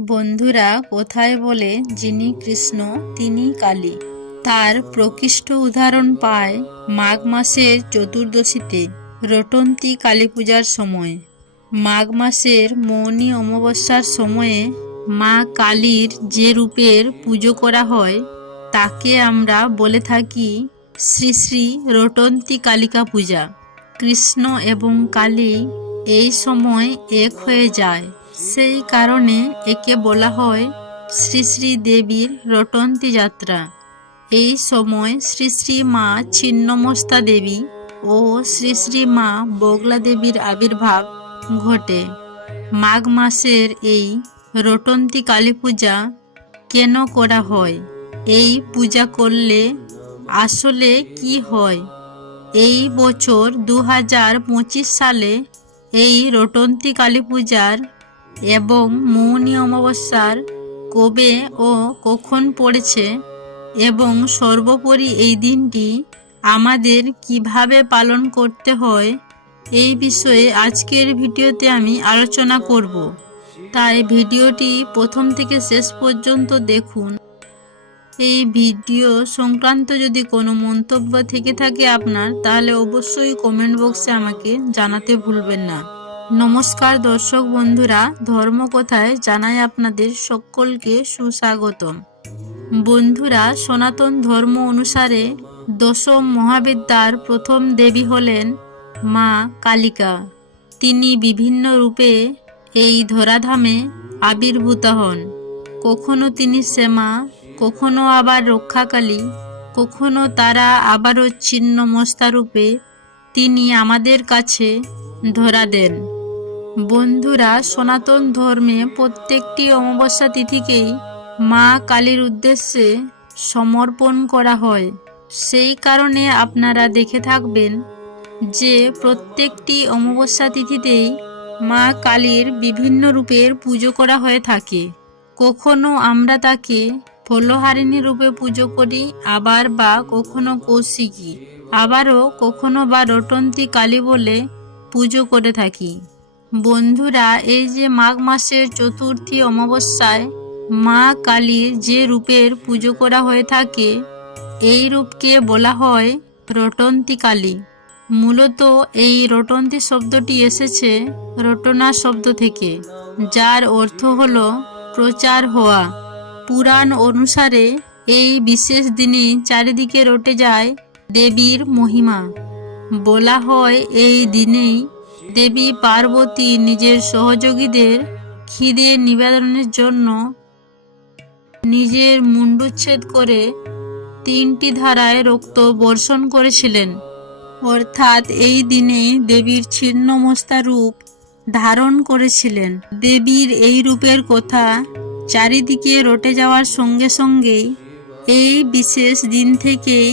বন্ধুরা কোথায় বলে যিনি কৃষ্ণ, তিনি কালী। তার প্রকৃষ্ট উদাহরণ পায় মাঘ মাসের চতুর্দশীতে, রটন্তী কালী পূজার সময়। মাঘ মাসের মৌনী অমাবস্যার সময়ে মা কালীর যে রূপের পুজো করা হয়, তাকে আমরা বলে থাকি শ্রী শ্রী রটন্তী কালিকা পূজা। কৃষ্ণ এবং কালী এই সময় এক হয়ে যায়। সেই কারণে একে বলা হয় শ্রী শ্রী দেবীর রটন্তী যাত্রা। এই সময় শ্রী শ্রী মা ছিন্নমস্তা দেবী ও শ্রী শ্রী মা বগলা দেবীর আবির্ভাব ঘটে। মাঘ মাসের এই রটন্তী কালী পূজা কেন করা হয়? এই পূজা করলে আসলে কি হয়? এই বছর দু হাজার পঁচিশ সালে এই রটন্তী কালী পূজার এবং মৌনী অমাবস্যার কবে ও কখন পড়েছে এবং সর্বোপরি এই দিনটি আমাদের কীভাবে পালন করতে হয়, এই বিষয়ে আজকের ভিডিওতে আমি আলোচনা করব। তাই ভিডিওটি প্রথম থেকে শেষ পর্যন্ত দেখুন। এই ভিডিও সংক্রান্ত যদি কোনো মন্তব্য থেকে থাকে আপনার, তাহলে অবশ্যই কমেন্ট বক্সে আমাকে জানাতে ভুলবেন না। নমস্কার দর্শক বন্ধুরা, ধর্মকথায় জানাই আপনাদের সকলকে সুস্বাগতম। বন্ধুরা, সনাতন ধর্ম অনুসারে দশম মহাবিদ্যার প্রথম দেবী হলেন মা কালিকা। তিনি বিভিন্ন রূপে এই ধরাধামে আবির্ভূত হন। কখনো তিনি শ্যামা, কখনো আবার রক্ষাকালী, কখনো তারা আবারও ছিন্ন মস্তা রূপে তিনি আমাদের কাছে ধরা দেন। বন্ধুরা, সনাতন ধর্মে প্রত্যেকটি অমাবস্যা তিথিকেই মা কালীর উদ্দেশ্যে সমর্পণ করা হয়। সেই কারণে আপনারা দেখে থাকবেন যে প্রত্যেকটি অমাবস্যা তিথিতেই মা কালীর বিভিন্ন রূপের পুজো করা হয়ে থাকে। কখনো আমরা তাকে ফলহারিণী রূপে পুজো করি, আবার বা কখনো কৌশিকী, আবারও কখনো বা রটন্তী কালী বলে পুজো করে থাকি। বন্ধুরা, এই যে মাঘ মাসের চতুর্থী অমাবস্যায় মা কালীর যে রূপের পুজো করা হয়ে থাকে, এই রূপকে বলা হয় রটন্তী কালী। মূলত এই রটন্তী শব্দটি এসেছে রটনা শব্দ থেকে, যার অর্থ হল প্রচার হওয়া। পুরাণ অনুসারে এই বিশেষ দিনে চারিদিকে রটে যায় দেবীর মহিমা। বলা হয় এই দিনেই দেবী পার্বতী নিজের সহযোগীদের খিদে নিবেদনের জন্য নিজের মুন্ডুচ্ছেদ করে তিনটি ধারায় রক্ত বর্ষণ করেছিলেন। অর্থাৎ এই দিনে দেবীর ছিন্নমস্তা রূপ ধারণ করেছিলেন। দেবীর এই রূপের কথা চারিদিকে রটে যাওয়ার সঙ্গে সঙ্গেই এই বিশেষ দিন থেকেই,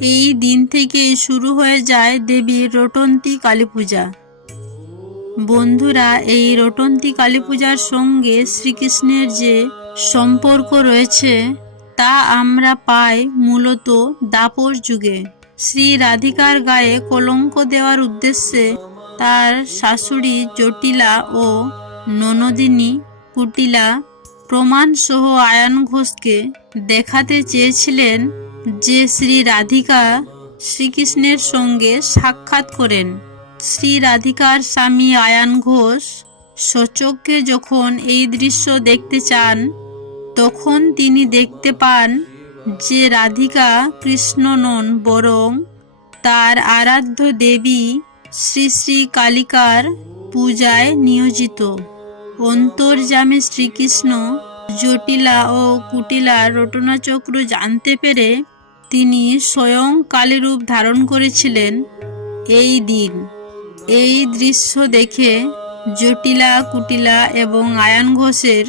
এই দিন থেকেই শুরু হয়ে যায় দেবীর রটন্তী কালী পূজা বন্ধুরা, এই রটন্তী কালী পূজার সঙ্গে শ্রীকৃষ্ণের যে সম্পর্ক রয়েছে, তা আমরা পাই মূলত দাপর যুগে। শ্রী রাধিকার গায়ে কলঙ্ক দেওয়ার উদ্দেশ্যে তার শাশুড়ি জটিলা ও ননদিনী কুটিলা প্রমাণসহ আয়ন ঘোষকে দেখাতে চেয়েছিলেন যে শ্রী রাধিকা শ্রীকৃষ্ণের সঙ্গে সাক্ষাৎ করেন। শ্রী রাধিকার স্বামী আয়ান ঘোষ সচক্ষে যখন এই দৃশ্য দেখতে চান, তখন তিনি দেখতে পান যে রাধিকা কৃষ্ণ নন, বরং তার আরাধ্য দেবী শ্রী শ্রী কালিকার পূজায় নিয়োজিত। অন্তর্জামে শ্রীকৃষ্ণ জটিলা ও কুটিলা রটনাচক্র জানতে পেরে তিনি স্বয়ং কালীরূপ ধারণ করেছিলেন এই দিন। এই দৃশ্য দেখে জটিলা, কুটিলা এবং আয়ান ঘোষের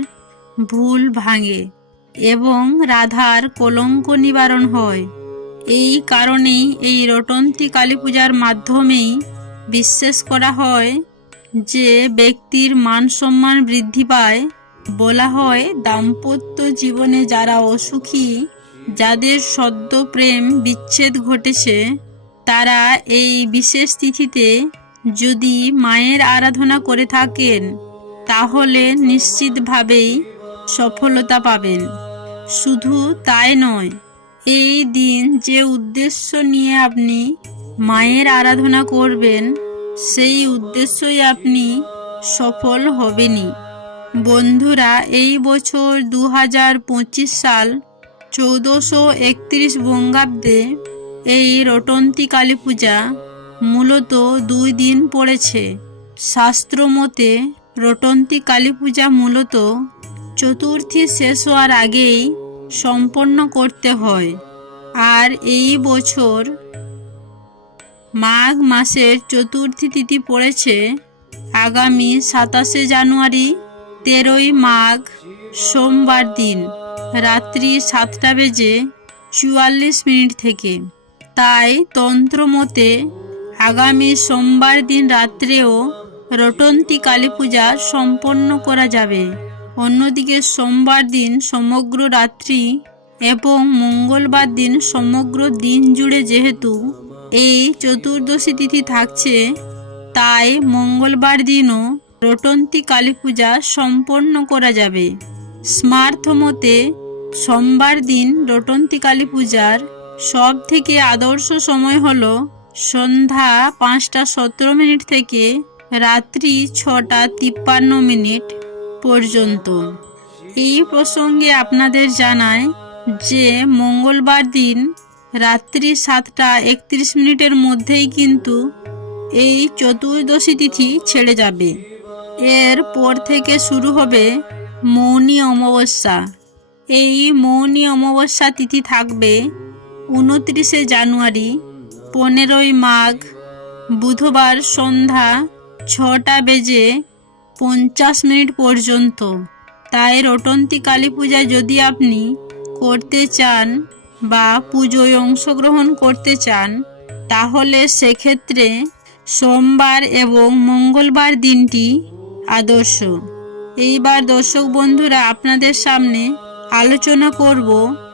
ভুল ভাঙে এবং রাধার কলঙ্ক নিবারণ হয়। এই কারণেই এই রটন্তী কালী পূজার মাধ্যমেই বিশ্বাস করা হয় যে ব্যক্তির মান সম্মান বৃদ্ধি পায়। বলা হয়, দাম্পত্য জীবনে যারা অসুখী, যাদের সদ্য প্রেম বিচ্ছেদ ঘটেছে, তারা এই বিশেষ তিথিতে যদি মায়ের আরাধনা করে থাকেন, তাহলে নিশ্চিতভাবেই সফলতা পাবেন। শুধু তাই নয়, এই দিন যে উদ্দেশ্য নিয়ে আপনি মায়ের আরাধনা করবেন, সেই উদ্দেশ্যই আপনি সফল হবেনই। বন্ধুরা, এই বছর দু হাজার পঁচিশ সাল চৌদ্দশো একত্রিশ বঙ্গাব্দে এই রটন্তী কালী পূজা মূলত দুই দিন পড়েছে। শাস্ত্র মতে রটন্তী কালী পূজা মূলত চতুর্থী শেষ হওয়ার আগেই সম্পন্ন করতে হয়। আর এই বছর মাঘ মাসের চতুর্থী তিথি পড়েছে। আগামী সাতাশে জানুয়ারি, তেরোই মাঘ, সোমবার দিন, রাত্রি সাতটা বেজে চুয়াল্লিশ মিনিট থেকে। তাই তন্ত্র মতে আগামী সোমবার দিন রাত্রেও রটন্তী কালী পূজা সম্পন্ন করা যাবে। অন্যদিকে সোমবার দিন সমগ্র রাত্রি এবং মঙ্গলবার দিন সমগ্র দিন জুড়ে যেহেতু এই চতুর্দশী তিথি থাকছে, তাই মঙ্গলবার দিনও রটন্তী কালী পূজা সম্পন্ন করা যাবে। স্মার্থ মতে সোমবার দিন রটন্তী কালী পূজার সব থেকে আদর্শ সময় হল সন্ধ্যা পাঁচটা সতেরো মিনিট থেকে রাত্রি ছটা তিপ্পান্ন মিনিট পর্যন্ত। এই প্রসঙ্গে আপনাদের জানায় যে মঙ্গলবার দিন রাত্রি সাতটা একত্রিশ মিনিটের মধ্যেই কিন্তু এই চতুর্দশী তিথি ছেড়ে যাবে। এর পর থেকে শুরু হবে মৌনী অমাবস্যা। এই মৌনী অমাবস্যা তিথি থাকবে উনত্রিশে জানুয়ারি পনেরোই মাঘ, বুধবার সন্ধ্যা ছটা বেজে পঞ্চাশ মিনিট পর্যন্ত। তাই রটন্তী কালী পূজা যদি আপনি করতে চান বা পুজোয় অংশগ্রহণ করতে চান, তাহলে সেক্ষেত্রে সোমবার এবং মঙ্গলবার দিনটি আদর্শ। এইবার দর্শক বন্ধুরা, আপনাদের সামনে আলোচনা করব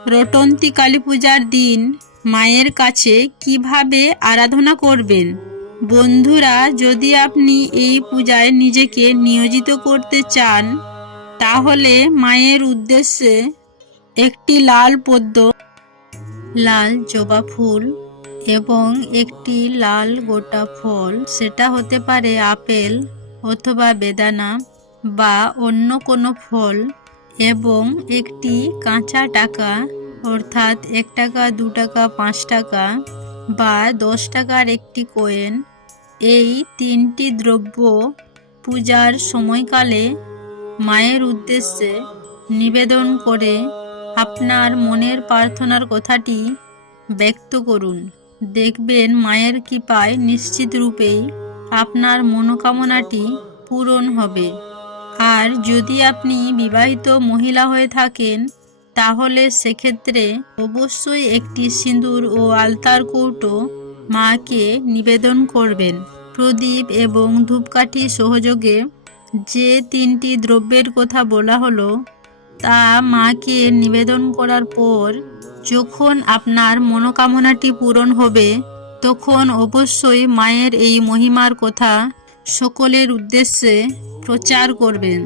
রটন্তী কালী পূজার দিন মায়ের কাছে কীভাবে আরাধনা করবেন? বন্ধুরা, যদি আপনি এই পূজায় নিজেকে নিয়োজিত করতে চান, তাহলে মায়ের উদ্দেশ্যে একটি লাল পদ্ম, লাল জবা ফুল এবং একটি লাল গোটা ফল, সেটা হতে পারে আপেল অথবা বেদানা বা অন্য কোনো ফল এবং একটি কাঁচা টাকা অর্থাৎ এক টাকা, দু টাকা, পাঁচ টাকা বা দশ টাকার একটি কয়েন এই তিনটি দ্রব্য পূজার সময়কালে মায়ের উদ্দেশ্যে নিবেদন করে আপনার মনের প্রার্থনার কথাটি ব্যক্ত করুন। দেখবেন মায়ের কৃপায় নিশ্চিত রূপেই আপনার মনোকামনাটি পূরণ হবে। আর যদি আপনি বিবাহিত মহিলা হয়ে থাকেন তাহলে সেক্ষেত্রে অবশ্যই একটি সিঁদুর ও আলতার কৌটো মাকে নিবেদন করবেন। প্রদীপ এবং ধূপকাঠি সহযোগে যে তিনটি দ্রব্যের কথা বলা হলো, তা মাকে নিবেদন করার পর যখন আপনার মনোকামনাটি পূরণ হবে, তখন অবশ্যই মায়ের এই মহিমার কথা সকলের উদ্দেশ্যে প্রচার করবেন।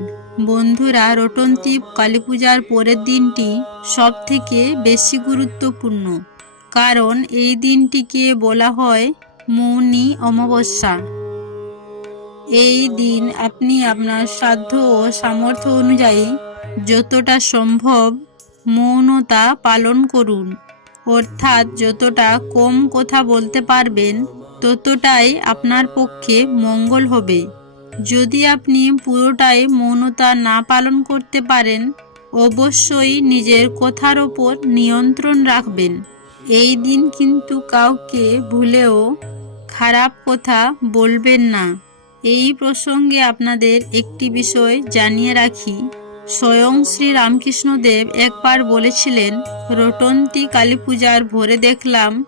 বন্ধুরা রটন্তী কালী পূজার পরের দিনটি সব থেকে বেশি গুরুত্বপূর্ণ কারণ এই দিনটিকে বলা হয় মৌনি অমাবস্যা। এই দিন আপনি আপনার সাধ্য ও সামর্থ্য অনুযায়ী যতটা সম্ভব মৌনতা পালন করুন। অর্থাৎ যতটা কম কথা বলতে পারবেন, ততটাই আপনার পক্ষে মঙ্গল হবে। যদি আপনি পুরোটাই মৌনতা না পালন করতে পারেন, অবশ্যই নিজের কথার ওপর নিয়ন্ত্রণ রাখবেন। এই দিন কিন্তু কাউকে ভুলেও খারাপ কথা বলবেন না। এই প্রসঙ্গে আপনাদের একটি বিষয় জানিয়ে রাখি। স্বয়ং শ্রী রামকৃষ্ণদেব একবার বলেছিলেন, রটন্তী কালী পূজার ভোরে দেখলাম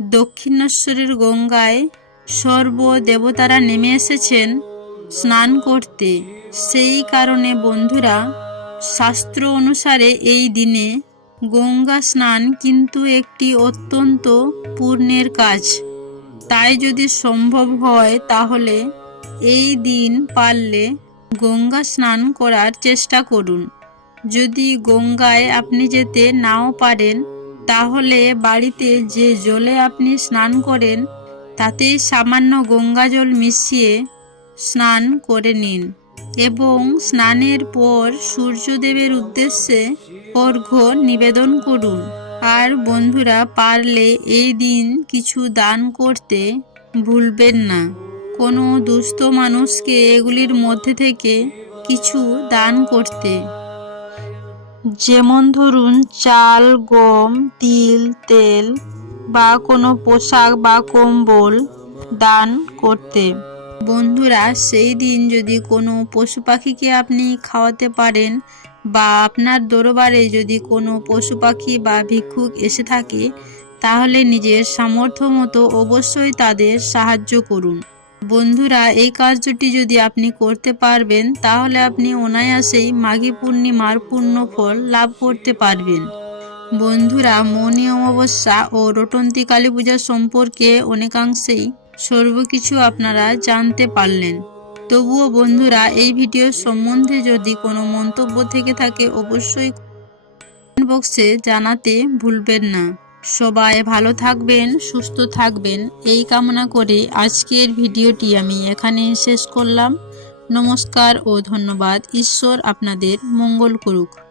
দক্ষিণেশ্বরের গঙ্গায় সর্ব দেবতারা নেমে এসেছেন। স্নান করতে। সেই কারণে বন্ধুরা, শাস্ত্র অনুসারে এই দিনে গঙ্গা স্নান কিন্তু একটি অত্যন্ত পূর্ণের কাজ। তাই যদি সম্ভব হয়, তাহলে এই দিন পারলে গঙ্গা স্নান করার চেষ্টা করুন। যদি গঙ্গায় আপনি যেতে নাও পারেন, তাহলে বাড়িতে যে জলে আপনি স্নান করেন তাতে সামান্য গঙ্গা জল মিশিয়ে স্নান করে নিন এবং স্নানের পর সূর্যদেবের উদ্দেশ্যে অর্ঘ্য নিবেদন করুন। আর বন্ধুরা, পারলে এই দিন কিছু দান করতে ভুলবেন না। কোনো দুস্থ মানুষকে এগুলির মধ্যে থেকে কিছু দান করতে। যেমন ধরুন, চাল, গম, তিল, তেল বা কোনো পোশাক বা কম্বল দান করতে। বন্ধুরা, সেই দিন যদি কোনো পশু পাখিকে আপনি খাওয়াতে পারেন বা আপনার দরবারে যদি কোনো পশু পাখি বা ভিক্ষুক এসে থাকে, তাহলে নিজের সামর্থ্য মতো অবশ্যই তাদের সাহায্য করুন। বন্ধুরা, এই কার্যটি যদি আপনি করতে পারবেন, তাহলে আপনি অনায়াসেই মাঘী পূর্ণিমার পূর্ণ ফল লাভ করতে পারবেন। বন্ধুরা, মৌনী অমাবস্যা ও রটন্তী কালী পূজা সম্পর্কে অনেকাংশেই সর্বকিছু আপনারা জানতে পারলেন। তবুও বন্ধুরা, এই ভিডিও সম্বন্ধে যদি কোনো মন্তব্য থেকে থাকে, অবশ্যই বক্সে জানাতে ভুলবেন না। সবাই ভালো থাকবেন, সুস্থ থাকবেন। এই কামনা করে আজকের ভিডিওটি আমি এখানে শেষ করলাম। নমস্কার ও ধন্যবাদ। ঈশ্বর আপনাদের মঙ্গল করুক।